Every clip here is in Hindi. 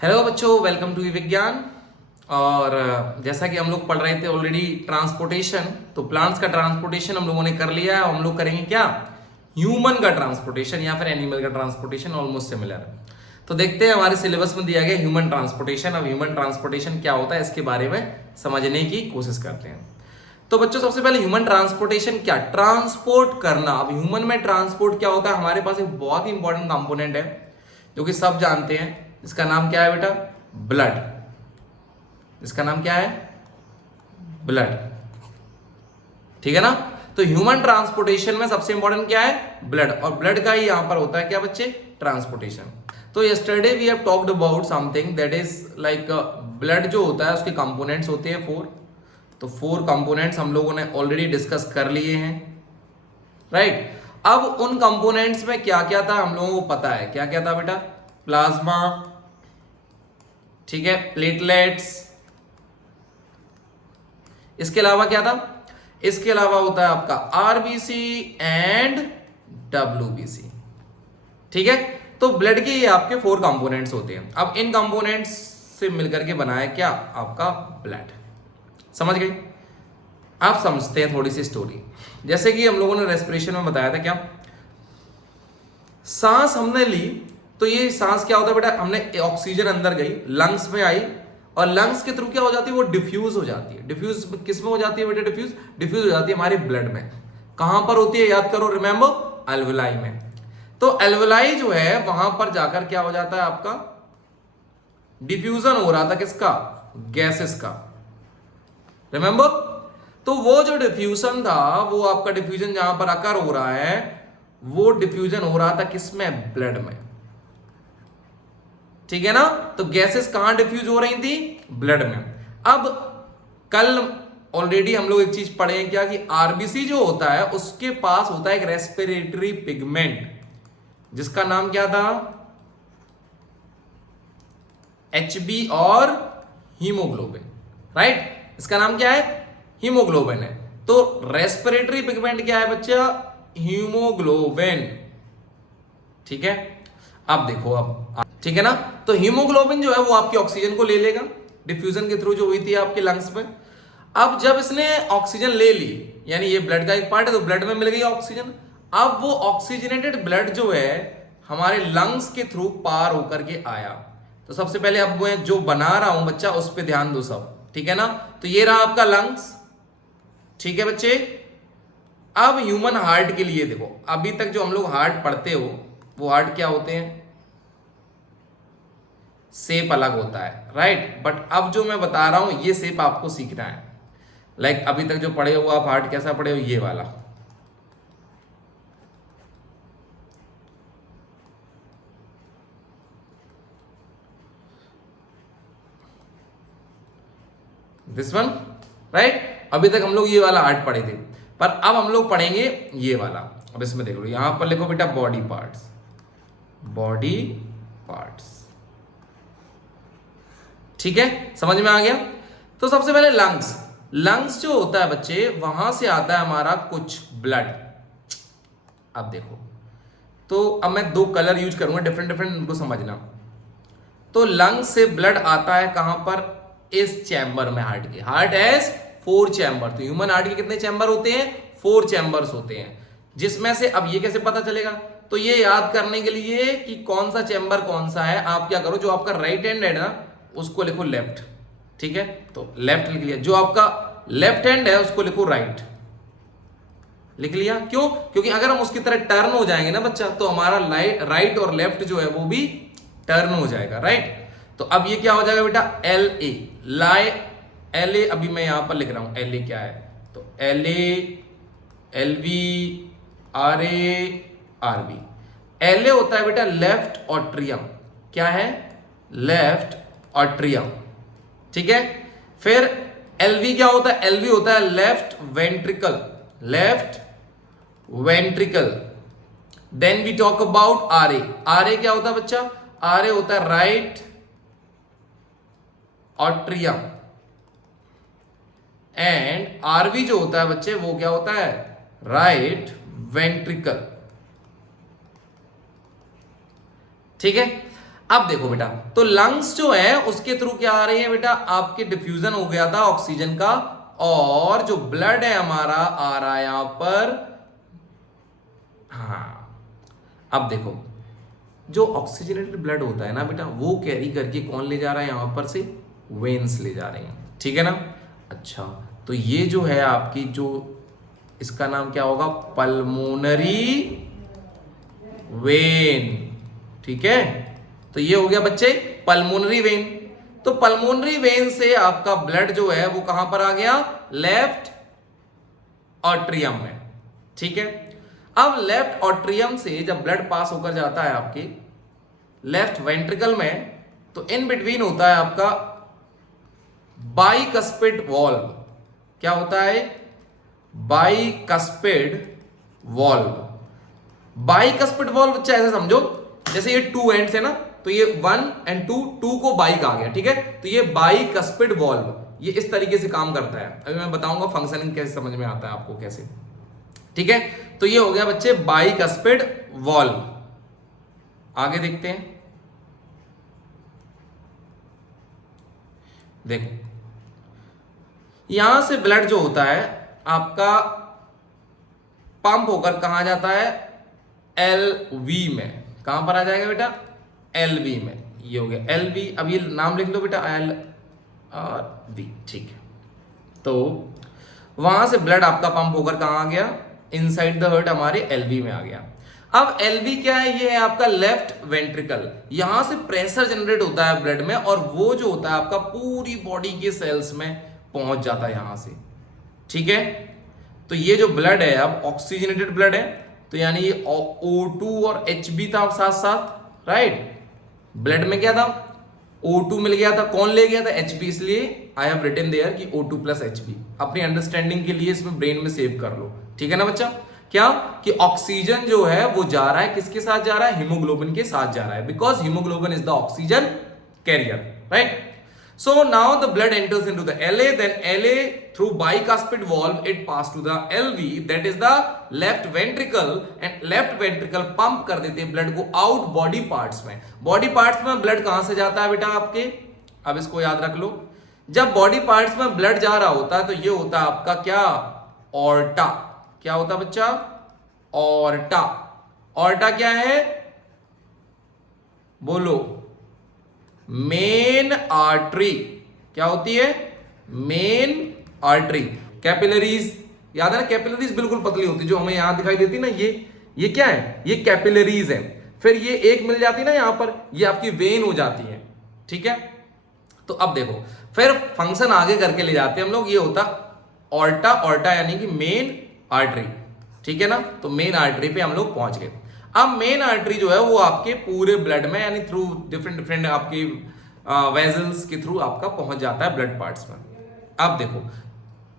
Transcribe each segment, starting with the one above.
हेलो बच्चों, वेलकम टू विज्ञान। और जैसा कि हम लोग पढ़ रहे थे ऑलरेडी ट्रांसपोर्टेशन, तो प्लांट्स का ट्रांसपोर्टेशन हम लोगों ने कर लिया है। हम लोग करेंगे क्या, ह्यूमन का ट्रांसपोर्टेशन या फिर एनिमल का ट्रांसपोर्टेशन, ऑलमोस्ट सिमिलर। तो देखते हैं, हमारे सिलेबस में दिया गया ह्यूमन ट्रांसपोर्टेशन। अब ह्यूमन ट्रांसपोर्टेशन क्या होता है इसके बारे में समझने की कोशिश करते हैं। तो बच्चों, सबसे पहले ह्यूमन ट्रांसपोर्टेशन क्या, ट्रांसपोर्ट करना। अब ह्यूमन में ट्रांसपोर्ट क्या होता है, हमारे पास एक बहुत ही इंपॉर्टेंट कंपोनेंट है जो कि सब जानते हैं। इसका नाम क्या है बेटा, ब्लड। इसका नाम क्या है, ब्लड। ठीक है ना। तो ह्यूमन ट्रांसपोर्टेशन में सबसे इंपॉर्टेंट क्या है, ब्लड। और ब्लड का ही यहां पर होता है क्या बच्चे, ट्रांसपोर्टेशन। तो yesterday we have talked about something that is like blood जो होता है उसके कंपोनेंट्स होते हैं 4। तो 4 कंपोनेंट्स हम लोगों ने ऑलरेडी डिस्कस कर लिए हैं, राइट। अब उन कंपोनेंट्स में क्या क्या था हम लोगों को पता है। क्या क्या था बेटा, प्लाज्मा, ठीक है, प्लेटलेट्स। इसके अलावा क्या था, इसके अलावा होता है आपका आरबीसी एंड डब्ल्यूबीसी। ठीक है। तो ब्लड के ये आपके 4 कंपोनेंट्स होते हैं। अब इन कंपोनेंट्स से मिलकर के बनाया क्या, आपका ब्लड। समझ गए। आप समझते हैं थोड़ी सी स्टोरी। जैसे कि हम लोगों ने रेस्पिरेशन में बताया था, क्या सांस हमने ली, तो ये सांस क्या होता है बेटा, हमने ऑक्सीजन अंदर गई, लंग्स में आई, और लंग्स के थ्रू क्या हो जाती है, वो डिफ्यूज हो जाती है। डिफ्यूज किस में हो जाती है बेटा, डिफ्यूज हो जाती है हमारे ब्लड में। कहां पर होती है, याद करो, रिमेंबर, एल्वेलाई में। तो एल्वेलाई जो है वहां पर जाकर क्या हो जाता है, आपका डिफ्यूजन हो रहा था किसका, गैसेस का, रिमेंबर। तो वो जो डिफ्यूजन था, वो आपका डिफ्यूजन जहां पर अकर हो रहा है, वो डिफ्यूजन हो रहा था किसमें, ब्लड में। ठीक है ना। तो गैसेस कहां डिफ्यूज हो रही थी, ब्लड में। अब कल ऑलरेडी हम लोग एक चीज पढ़े हैं क्या, कि आरबीसी जो होता है उसके पास होता है एक रेस्पिरेटरी पिगमेंट, जिसका नाम क्या था, एचबी और हीमोग्लोबिन, राइट। इसका नाम क्या है, हीमोग्लोबिन है। तो रेस्पिरेटरी पिगमेंट क्या है बच्चा, हीमोग्लोबिन। ठीक है। अब देखो, अब ठीक है ना। तो हीमोग्लोबिन जो है वो आपकी ऑक्सीजन को ले लेगा, डिफ्यूजन के थ्रू जो हुई थी आपके लंग्स में। अब जब इसने ऑक्सीजन ले ली, यानी ये ब्लड का एक पार्ट है, तो ब्लड में मिल गई ऑक्सीजन। अब वो ऑक्सीजनेटेड ब्लड जो है हमारे लंग्स के थ्रू पार होकर के आया। तो सबसे पहले अब मैं जो बना रहा हूं बच्चा, उस पर ध्यान दो सब, ठीक है ना। तो ये रहा आपका लंग्स, ठीक है बच्चे। अब ह्यूमन हार्ट के लिए देखो, अभी तक जो हम लोग हार्ट पढ़ते हो, वो हार्ट क्या होते हैं, शेप अलग होता है, राइट। बट अब जो मैं बता रहा हूं ये शेप आपको सीखना है। लाइक अभी तक जो पढ़े हो आप हार्ट कैसा पढ़े हो, ये वाला, दिस वन, राइट। अभी तक हम लोग ये वाला हार्ट पढ़े थे, पर अब हम लोग पढ़ेंगे ये वाला। अब इसमें देखो, यहां पर लिखो बेटा बॉडी पार्ट्स, बॉडी पार्ट्स, ठीक है, समझ में आ गया। तो सबसे पहले लंग्स, लंग्स जो होता है बच्चे, वहां से आता है हमारा कुछ ब्लड। अब देखो, तो अब मैं 2 कलर यूज करूंगा, डिफरेंट डिफरेंट, उनको समझना। तो लंग्स से ब्लड आता है कहां पर, इस चैम्बर में, हार्ट के। Heart has 4 chamber. तो ह्यूमन हार्ट के कितने चैम्बर होते हैं, 4 चैम्बर्स होते हैं। जिसमें से अब ये कैसे पता चलेगा, तो ये याद करने के लिए कि कौन सा चैम्बर कौन सा है, आप क्या करो, जो आपका राइट हैंड है ना, उसको लिखो लेफ्ट, ठीक है। तो लेफ्ट लिख लिया। जो आपका लेफ्ट हैंड है उसको लिखो राइट, लिख लिया। क्यों, क्योंकि अगर हम उसकी तरह टर्न हो जाएंगे ना बच्चा, तो हमारा राइट और लेफ्ट जो है वो भी टर्न हो जाएगा, राइट। तो अब ये क्या हो जाएगा बेटा, L A, lie, L A. अभी मैं यहां पर लिख रहा हूं एल ए क्या है, तो L A, L V, R A, R B. L A होता है बेटा लेफ्ट ऑट्रियम, क्या है, लेफ्ट ऑट्रियम, ठीक है। फिर एलवी क्या होता है, एलवी होता है left ventricle, left ventricle. Then we talk about R A, R A क्या होता है बच्चा, आर ए होता है राइट ऑट्रियम। एंड आरवी जो होता है बच्चे, वो क्या होता है, राइट वेंट्रिकल, ठीक है। अब देखो बेटा, तो लंग्स जो है उसके थ्रू क्या आ रही है बेटा, आपके डिफ्यूजन हो गया था ऑक्सीजन का, और जो ब्लड है हमारा आ रहा है यहां पर। हाँ, अब देखो, जो ऑक्सीजनेटेड ब्लड होता है ना बेटा, वो कैरी करके कौन ले जा रहा है यहां पर से, वेन्स ले जा रहे हैं, ठीक है ना। अच्छा, तो ये जो है आपकी जो, इसका नाम क्या होगा, पल्मोनरी वेन, ठीक है। तो ये हो गया बच्चे पल्मोनरी वेन। तो पल्मोनरी वेन से आपका ब्लड जो है वो कहां पर आ गया, लेफ्ट ऑट्रियम में, ठीक है। अब लेफ्ट ऑट्रियम से जब ब्लड पास होकर जाता है आपके लेफ्ट वेंट्रिकल में, तो इन बिटवीन होता है आपका बाइकस्पिड वॉल्व। क्या होता है, बाइकस्पिड वॉल्व। बाइकस्पिड वॉल्व बच्चा ऐसे समझो, जैसे ये टू एंड्स है ना, तो ये 1 और 2 को बाइक आ गया, ठीक है। तो ये बाइकस्पिड वॉल्व ये इस तरीके से काम करता है। अभी मैं बताऊंगा फंक्शनिंग कैसे समझ में आता है आपको कैसे, ठीक है। तो ये हो गया बच्चे बाइकस्पिड वॉल्व। आगे देखते हैं, देखो यहां से ब्लड जो होता है आपका पंप होकर कहां जाता है, एलवी में। कहां पर आ जाएगा बेटा, एलवी में। ये हो गया एलवी। अब ये नाम लिख लो बेटा, एल आर वी, ठीक है। तो वहां से ब्लड आपका पंप होकर कहां आ गया, इनसाइड द हार्ट हमारे एलवी में आ गया। अब एलवी क्या है, ये है आपका लेफ्ट वेंट्रिकल। यहां से प्रेशर जनरेट होता है ब्लड में, और वो जो होता है आपका पूरी बॉडी के सेल्स में पहुंच जाता है यहां से, ठीक है। तो ये जो ब्लड है अब ऑक्सीजनेटेड ब्लड है, तो यानी ये O2 और Hb था साथ साथ, राइट। ब्लड में क्या था, O2 मिल गया था, कौन ले गया था, Hb। इसलिए आई हैव रिटन देयर कि O2 प्लस Hb। अपनी अंडरस्टैंडिंग के लिए इसमें ब्रेन में सेव कर लो, ठीक है ना बच्चा। क्या कि ऑक्सीजन जो है वो जा रहा है, किसके साथ जा रहा है, हीमोग्लोबिन के साथ जा रहा है, because haemoglobin is the oxygen carrier, right. So now the blood enters into the LA, then LA through bicuspid valve it pass to the LV, that is the left ventricle, and left ventricle pump कर देते हैं ब्लड को आउट बॉडी पार्ट्स में। बॉडी पार्ट्स में ब्लड कहां से जाता है बेटा आपके, अब इसको याद रख लो। जब बॉडी पार्ट्स में ब्लड जा रहा होता है तो ये होता है आपका क्या, ऑर्टा। क्या होता है बच्चा, ऑर्टा। ऑर्टा क्या है, बोलो, मेन आर्टरी। क्या होती है, मेन आर्टरी। कैपिलरीज याद है ना, कैपिलरीज बिल्कुल पतली होती है, जो हमें यहां दिखाई देती ना, ये क्या है, ये कैपिलरीज है। फिर ये एक मिल जाती ना यहां पर, ये आपकी वेन हो जाती है, ठीक है। तो अब देखो, फिर फंक्शन आगे करके ले जाते हैं हम लोग, ये होता ऑर्टा। ऑर्टा यानी कि मेन आर्टरी, ठीक है ना। तो मेन आर्टरी पे हम लोग पहुंच गए। अब मेन आर्टरी जो है वो आपके पूरे ब्लड में, यानी थ्रू डिफरेंट आपकी वेजल्स के थ्रू आपका पहुंच जाता है ब्लड पार्ट्स में। अब देखो,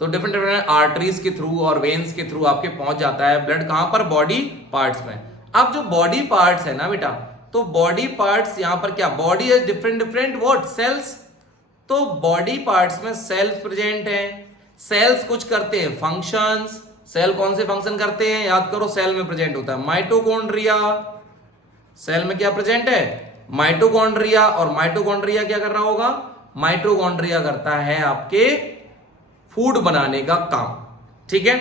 तो डिफरेंट आर्टरीज के थ्रू और वेन्स के थ्रू आपके पहुंच जाता है ब्लड, कहां पर, बॉडी पार्ट्स में। अब जो बॉडी पार्ट्स है ना बेटा, तो बॉडी पार्ट्स यहां पर क्या, बॉडी है डिफरेंट व्हाट, सेल्स। तो बॉडी पार्ट्स में सेल्स प्रेजेंट है। सेल्स कुछ करते हैं फंक्शंस। सेल कौन से फंक्शन करते हैं, याद करो, सेल में प्रेजेंट होता है माइटोकॉन्ड्रिया। सेल में क्या प्रेजेंट है, माइटोकॉन्ड्रिया। और माइटोकॉन्ड्रिया क्या कर रहा होगा, माइटोकॉन्ड्रिया करता है आपके फूड बनाने का काम, ठीक है।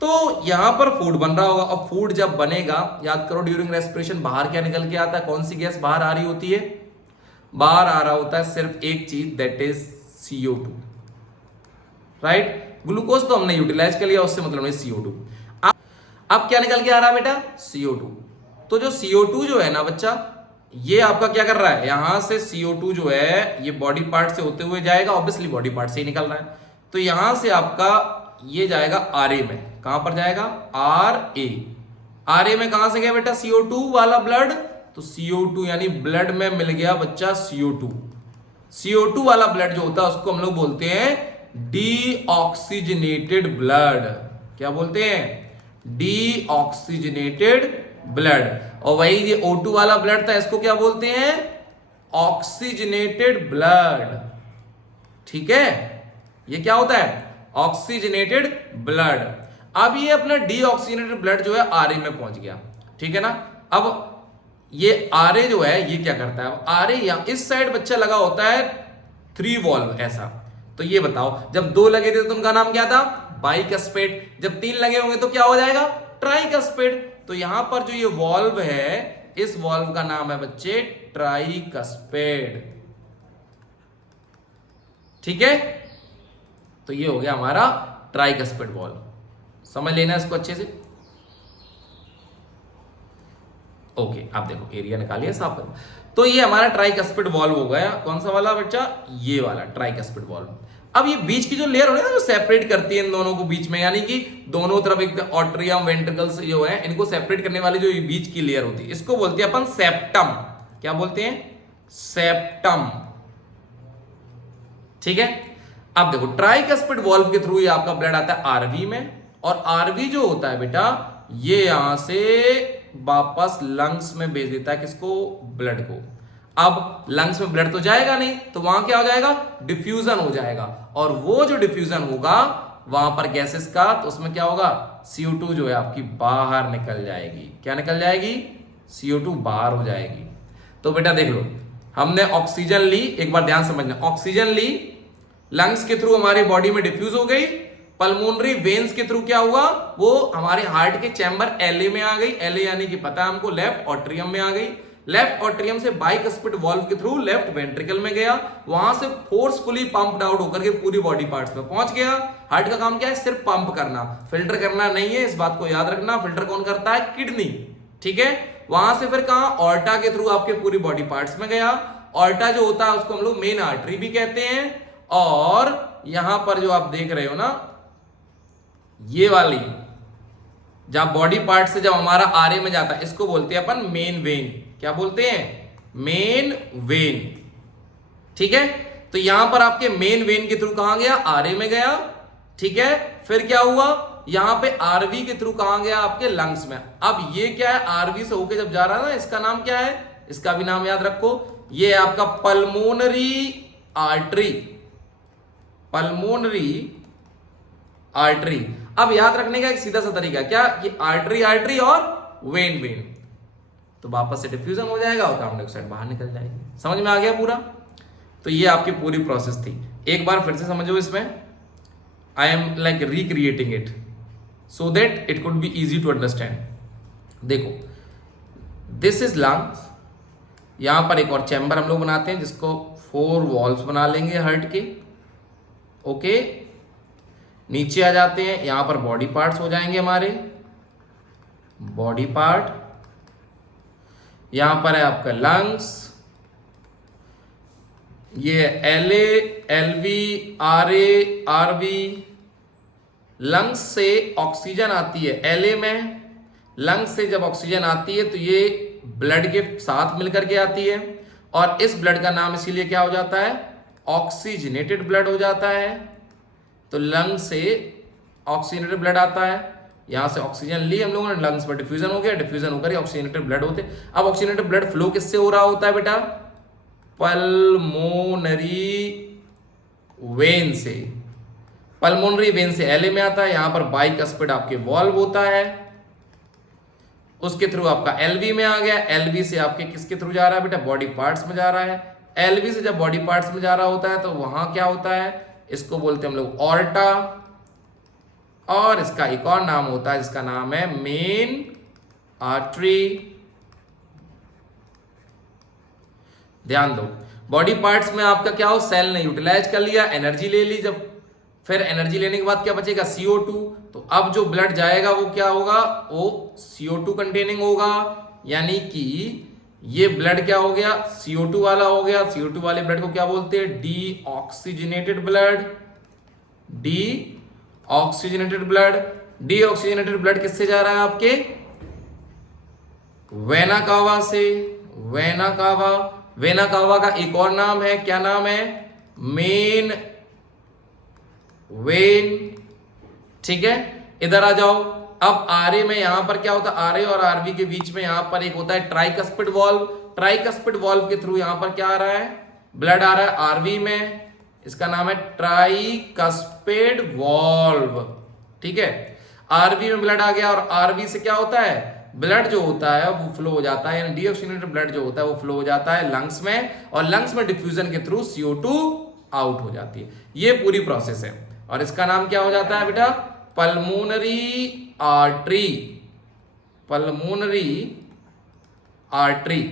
तो यहां पर फूड बन रहा होगा। अब फूड जब बनेगा, याद करो, ड्यूरिंग रेस्पिरेशन बाहर क्या निकल के आता है, कौन सी गैस बाहर आ रही होती है, बाहर आ रहा होता है सिर्फ एक चीज, that is CO2, right. Glucose तो हमने यूटिलाइज कर लिया, उससे मतलब नहीं, CO2। अब क्या निकल के आ रहा है बेटा, CO2। तो जो CO2 जो है ना बच्चा, ये आपका क्या कर रहा है, यहां से CO2 जो है ये बॉडी पार्ट से होते हुए जाएगा, ऑब्वियसली बॉडी पार्ट से ही निकल रहा है। तो यहां से आपका ये जाएगा RA में। कहां पर जाएगा, RA। RA में कहां से गया बेटा, CO2 वाला ब्लड। तो CO2 यानी ब्लड में मिल गया बच्चा CO2। CO2 वाला ब्लड जो होता है उसको हम लोग बोलते हैं डीऑक्सीजनेटेड ब्लड। क्या बोलते हैं, डीऑक्सीजनेटेड ब्लड। और वही ये O2 वाला ब्लड था, इसको क्या बोलते हैं, ऑक्सीजनेटेड ब्लड, ठीक है। ये क्या होता है, ऑक्सीजनेटेड ब्लड। अब ये अपना डीऑक्सीजनेटेड ब्लड जो है RA में पहुंच गया, ठीक है ना। अब ये आरए जो है ये क्या करता है, आरए या इस साइड बच्चा लगा होता है 3 वॉल्व ऐसा। तो ये बताओ जब 2 लगे थे तो उनका नाम क्या था, बाइकस्पेड। जब 3 लगे होंगे तो क्या हो जाएगा, ट्राइकस्पेड। तो यहां पर जो ये वॉल्व है, इस वॉल्व का नाम है बच्चे ट्राइकस्पेड। ठीक है, तो ये हो गया हमारा ट्राइकस्पेड वॉल्व। समझ लेना इसको अच्छे से। ओके, आप देखो एरिया निकालिए साफ करो। तो ये हमारा ट्राइकस्पिड वॉल्व हो गया। कौन सा वाला बच्चा, ये वाला ट्राइकस्पिड वॉल्व। अब ये बीच की जो लेयर होती है ना, जो सेपरेट करती है इन दोनों को बीच में, यानी कि दोनों तरफ एक ऑट्रियम वेंट्रिकल्स जो है इनको सेपरेट करने वाली जो ये बीच की लेयर होती है, इसको बोलते हैं अपन सेप्टम। क्या बोलते हैं, सेप्टम। ठीक है, अब देखो ट्राइकस्पिड वॉल्व के थ्रू ये आपका ब्लड आता है आरवी में, और आरवी जो होता है बेटा ये यहां से वापस लंग्स में भेज देता है किसको, ब्लड को। अब लंग्स में ब्लड तो जाएगा नहीं, तो वहां क्या हो जाएगा, डिफ्यूजन हो जाएगा। और वो जो डिफ्यूजन होगा वहां पर गैसेस का, तो उसमें क्या होगा, CO2 जो है आपकी बाहर निकल जाएगी। क्या निकल जाएगी, CO2 बाहर हो जाएगी। तो बेटा देख लो, हमने ऑक्सीजन ली, एक बार ध्यान समझना, ऑक्सीजन ली, लंग्स के थ्रू हमारी बॉडी में डिफ्यूज हो गई, पल्मोनरी वेन्स के थ्रू क्या हुआ, वो हमारे हार्ट के चैम्बर एलए में आ गई। एलए यानी कि पता है हमको, लेफ्ट ऑट्रियम में आ गई। लेफ्ट ऑट्रियम से बाइकस्पिड वॉल्व के थ्रू लेफ्ट वेंट्रिकल में गया, वहां से फोर्सफुली पंप्ड आउट होकर के पूरी बॉडी पार्ट्स में पहुंच गया। हार्ट का काम क्या है, सिर्फ पंप करना, फिल्टर करना नहीं है, इस बात को याद रखना। फिल्टर कौन करता है, किडनी। ठीक है, वहां से फिर कहा, ऑर्टा के थ्रू आपके पूरी बॉडी पार्ट्स में गया। ऑर्टा जो होता है उसको हम लोग मेन आर्टरी भी कहते हैं। और यहां पर जो आप देख रहे हो ना, ये वाली जहां बॉडी पार्ट से जब हमारा आरए में जाता है, इसको बोलते हैं अपन मेन वेन। क्या बोलते हैं, मेन वेन। ठीक है, तो यहां पर आपके मेन वेन के थ्रू कहां गया, आरए में गया। ठीक है, फिर क्या हुआ, यहां पे आरवी के थ्रू कहां गया, आपके लंग्स में। अब ये क्या है, आरवी से होके जब जा रहा है ना, इसका नाम क्या है, इसका भी नाम याद रखो, ये है आपका पल्मोनरी आर्टरी। Pulmonary artery. अब याद रखने का एक सीधा सा तरीका क्या, कि आर्टरी आर्टरी और वेन वेन, तो वापस से डिफ्यूजन हो जाएगा और कार्बन डाइऑक्साइड बाहर निकल जाएगी। समझ में आ गया पूरा। तो ये आपकी पूरी प्रोसेस थी, एक बार फिर से समझो इसमें। I am like recreating it so that it could be easy to understand. देखो, दिस इज लंग्स, यहां पर एक और चैम्बर हम लोग बनाते हैं जिसको 4 वॉल्व्स बना लेंगे हार्ट के। ओके, नीचे आ जाते हैं, यहां पर बॉडी पार्ट्स हो जाएंगे हमारे, बॉडी पार्ट। यहां पर है आपका लंग्स, ये LA, LV, RA, RV. Lungs से ऑक्सीजन आती है एलए में, लंग्स से जब ऑक्सीजन आती है तो ये ब्लड के साथ मिलकर के आती है, और इस ब्लड का नाम इसीलिए क्या हो जाता है, ऑक्सीजनेटेड ब्लड हो जाता है। तो लंग्स से ऑक्सीजनेटेड ब्लड आता है, यहां से ऑक्सीजन ली हम लोगों ने, लंग्स में डिफ्यूजन हो गया, डिफ्यूजन होकर ऑक्सीजनेटेड ब्लड होते। अब ऑक्सीजनेटेड ब्लड फ्लो किससे हो रहा होता है बेटा, पल्मोनरी वेन से। पल्मोनरी वेन से एलए में आता है, यहां पर बाइकस्पिड आपके वॉल्व होता है, उसके थ्रू आपका एलवी में आ गया। एलवी से आपके किसके थ्रू जा रहा है बेटा, बॉडी पार्ट्स में जा रहा है। एलवी से जब बॉडी पार्ट्स में जा रहा होता है तो वहां क्या होता है, इसको बोलते हैं हम लोग ऑर्टा, और इसका एक और नाम होता है जिसका नाम है मेन आर्टरी। ध्यान दो, बॉडी पार्ट्स में आपका क्या हो, सेल ने यूटिलाइज कर लिया, एनर्जी ले ली, जब फिर एनर्जी लेने के बाद क्या बचेगा, CO2। तो अब जो ब्लड जाएगा वो क्या होगा, वो CO2 कंटेनिंग होगा, यानी कि ये ब्लड क्या हो गया, CO2 वाला हो गया। CO2 वाले ब्लड को क्या बोलते हैं, deoxygenated blood. Deoxygenated blood, deoxygenated blood किससे जा रहा है आपके, वेना कावा से। वेना कावा, वेना कावा का एक और नाम है, क्या नाम है, मेन वेन। ठीक है, इधर आ जाओ। अब आरए में यहां पर क्या होता है, आरए और आरवी के बीच में यहां पर एक होता है ट्राइकस्पिड वॉल्व। ट्राइकस्पिड वॉल्व के थ्रू यहां पर क्या आ रहा है, ब्लड आ रहा है आरवी में, इसका नाम है ट्राइकस्पिड वॉल्व। ठीक है, आरवी में ब्लड आ गया, और आरवी से क्या होता है, ब्लड जो होता है वो फ्लो हो जाता है, यानी डीऑक्सीजनेटेड ब्लड जो होता है वो फ्लो हो जाता है लंग्स में, और लंग्स में डिफ्यूजन के थ्रू CO2 आउट हो जाती है। ये पूरी प्रोसेस है, और इसका नाम क्या हो जाता है बेटा? Pulmonary artery, pulmonary artery.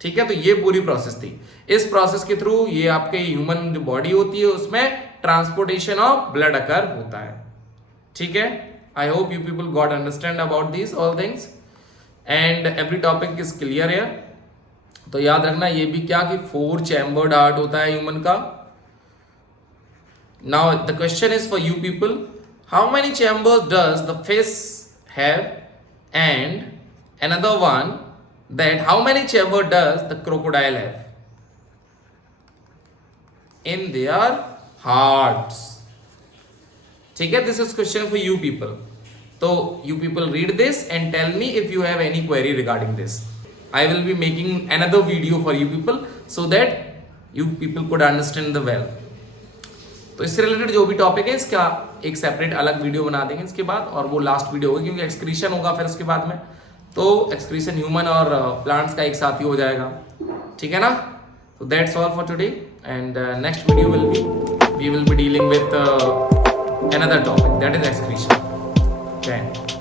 ठीक है, तो ये पूरी प्रोसेस थी। इस प्रोसेस के थ्रू ये आपके ह्यूमन जो बॉडी होती है उसमें ट्रांसपोर्टेशन ऑफ ब्लड अकर होता है। ठीक है, I hope you people got understand about this all things and every topic is clear है। तो याद रखना ये भी क्या कि 4 चैम्बर्ड हार्ट होता है ह्यूमन का। Now the question is for you people, how many chambers does the fish have, and another one, that how many chamber does the crocodile have in their hearts? ठीक है, this is question for you people. So you people read this and tell me if you have any query regarding this. I will be making another video for you people so that you people could understand the well. तो इससे रिलेटेड जो भी टॉपिक है इसका एक सेपरेट अलग वीडियो बना देंगे इसके बाद, और वो लास्ट वीडियो होगी क्योंकि एक्सक्रीशन होगा फिर उसके बाद में, तो एक्सक्रीशन ह्यूमन और प्लांट्स का एक साथ ही हो जाएगा। ठीक है ना? तो that's all for today, and next video we will be dealing with another topic, that is excretion. Okay.